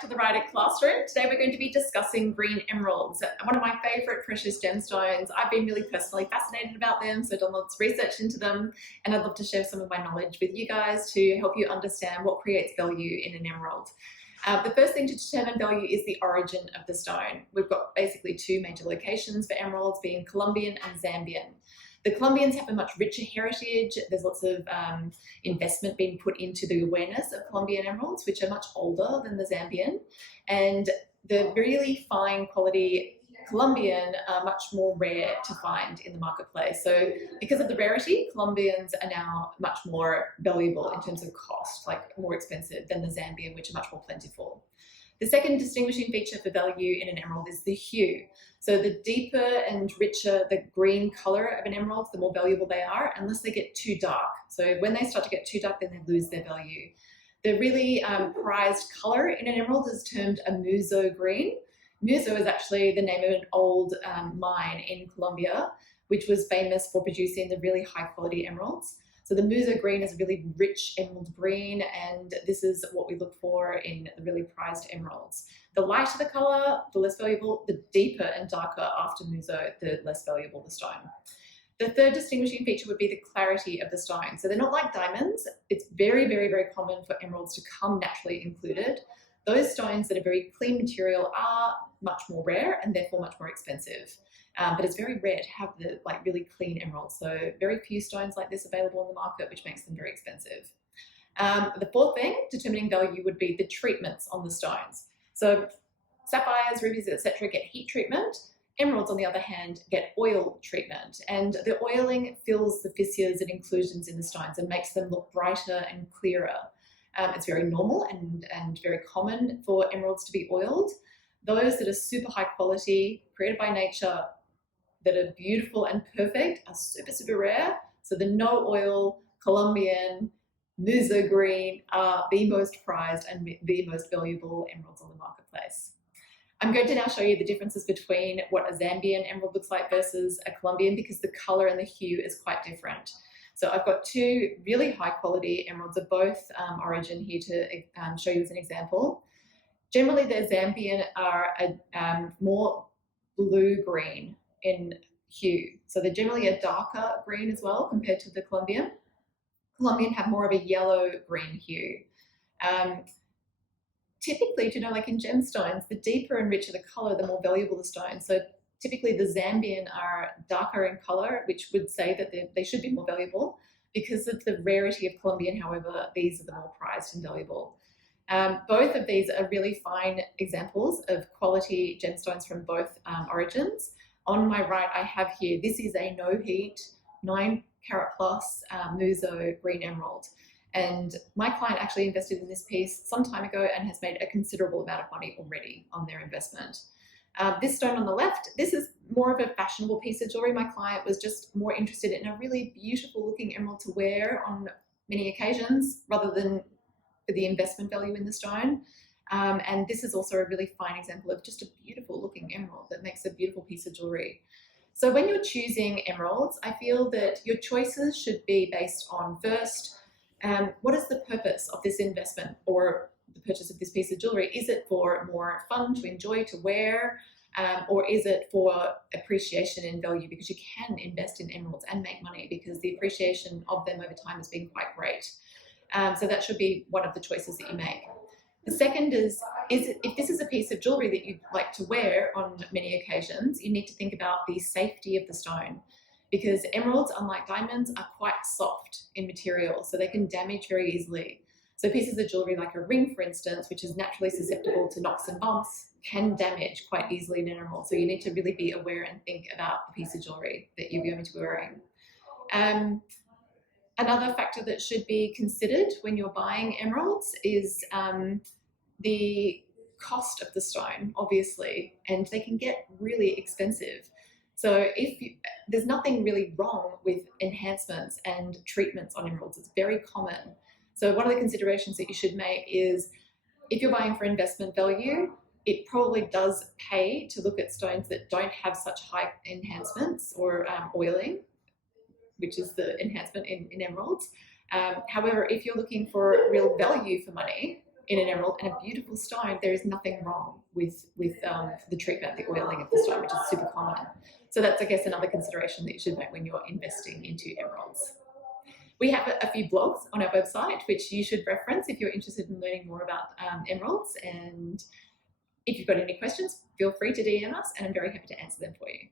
back to the Ryder classroom. Today we're going to be discussing green emeralds, one of my favourite precious gemstones. I've been really personally fascinated about them, so I've done lots of research into them, and I'd love to share some of my knowledge with you guys to help you understand what creates value in an emerald. The first thing to determine value is the origin of the stone. We've got basically two major locations for emeralds, being Colombian and Zambian. The Colombians have a much richer heritage. There's lots of investment being put into the awareness of Colombian emeralds, which are much older than the Zambian. And the really fine quality Colombian are much more rare to find in the marketplace. So because of the rarity, Colombians are now much more valuable in terms of cost, like more expensive than the Zambian, which are much more plentiful. The second distinguishing feature for value in an emerald is the hue. So the deeper and richer the green color of an emerald, the more valuable they are, unless they get too dark. So when they start to get too dark, then they lose their value. The really prized color in an emerald is termed a muso green. Muso is actually the name of an old mine in Colombia, which was famous for producing the really high quality emeralds. So the muso green is a really rich emerald green, and this is what we look for in the really prized emeralds. The lighter the color, the less valuable. The deeper and darker after muso, the less valuable the stone. The third distinguishing feature would be the clarity of the stone. So they're not like diamonds. It's very, very, very common for emeralds to come naturally included. Those stones that are very clean material are much more rare and therefore much more expensive. But it's very rare to have the really clean emeralds. So very few stones like this available on the market, which makes them very expensive. The fourth thing determining value would be the treatments on the stones. So sapphires, rubies, etc. get heat treatment. Emeralds, on the other hand, get oil treatment. And the oiling fills the fissures and inclusions in the stones and makes them look brighter and clearer. It's very normal and very common for emeralds to be oiled. Those that are super high quality, created by nature, that are beautiful and perfect are super, super rare. So the no oil Colombian muso green are the most prized and the most valuable emeralds on the marketplace. I'm going to now show you the differences between what a Zambian emerald looks like versus a Colombian, because the color and the hue is quite different. So I've got two really high quality emeralds of both origin here to show you as an example. Generally, the Zambian are a more blue-green in hue. So they're generally a darker green as well compared to the Colombian. Colombian have more of a yellow-green hue. Typically, like in gemstones, the deeper and richer the color, the more valuable the stone. So typically the Zambian are darker in color, which would say that they should be more valuable. Because of the rarity of Colombian, however, these are the more prized and valuable. Both of these are really fine examples of quality gemstones from both origins. On my right, I have here, this is a no heat, 9 carat plus muso green emerald. And my client actually invested in this piece some time ago and has made a considerable amount of money already on their investment. This stone on the left, this is more of a fashionable piece of jewelry. My client was just more interested in a really beautiful looking emerald to wear on many occasions rather than for the investment value in the stone. And this is also a really fine example of just a beautiful looking emerald that makes a beautiful piece of jewelry. So when you're choosing emeralds, I feel that your choices should be based on first, what is the purpose of this investment or the purchase of this piece of jewelry? Is it for more fun to enjoy, to wear, or is it for appreciation and value? Because you can invest in emeralds and make money because the appreciation of them over time has been quite great. So that should be one of the choices that you make. The second is if this is a piece of jewelry that you'd like to wear on many occasions, you need to think about the safety of the stone, because emeralds, unlike diamonds, are quite soft in material, so they can damage very easily. So pieces of jewelry like a ring, for instance, which is naturally susceptible to knocks and bumps, can damage quite easily in an emerald. So you need to really be aware and think about the piece of jewelry that you're going to be wearing. Another factor that should be considered when you're buying emeralds is the cost of the stone, obviously, and they can get really expensive. So there's nothing really wrong with enhancements and treatments on emeralds. It's very common. So one of the considerations that you should make is if you're buying for investment value, it probably does pay to look at stones that don't have such high enhancements or oiling, which is the enhancement in emeralds. However, if you're looking for real value for money, in an emerald and a beautiful stone, there is nothing wrong with the treatment, the oiling of the stone, which is super common. So that's, I guess, another consideration that you should make when you're investing into emeralds. We have a few blogs on our website, which you should reference if you're interested in learning more about emeralds. And if you've got any questions, feel free to DM us, and I'm very happy to answer them for you.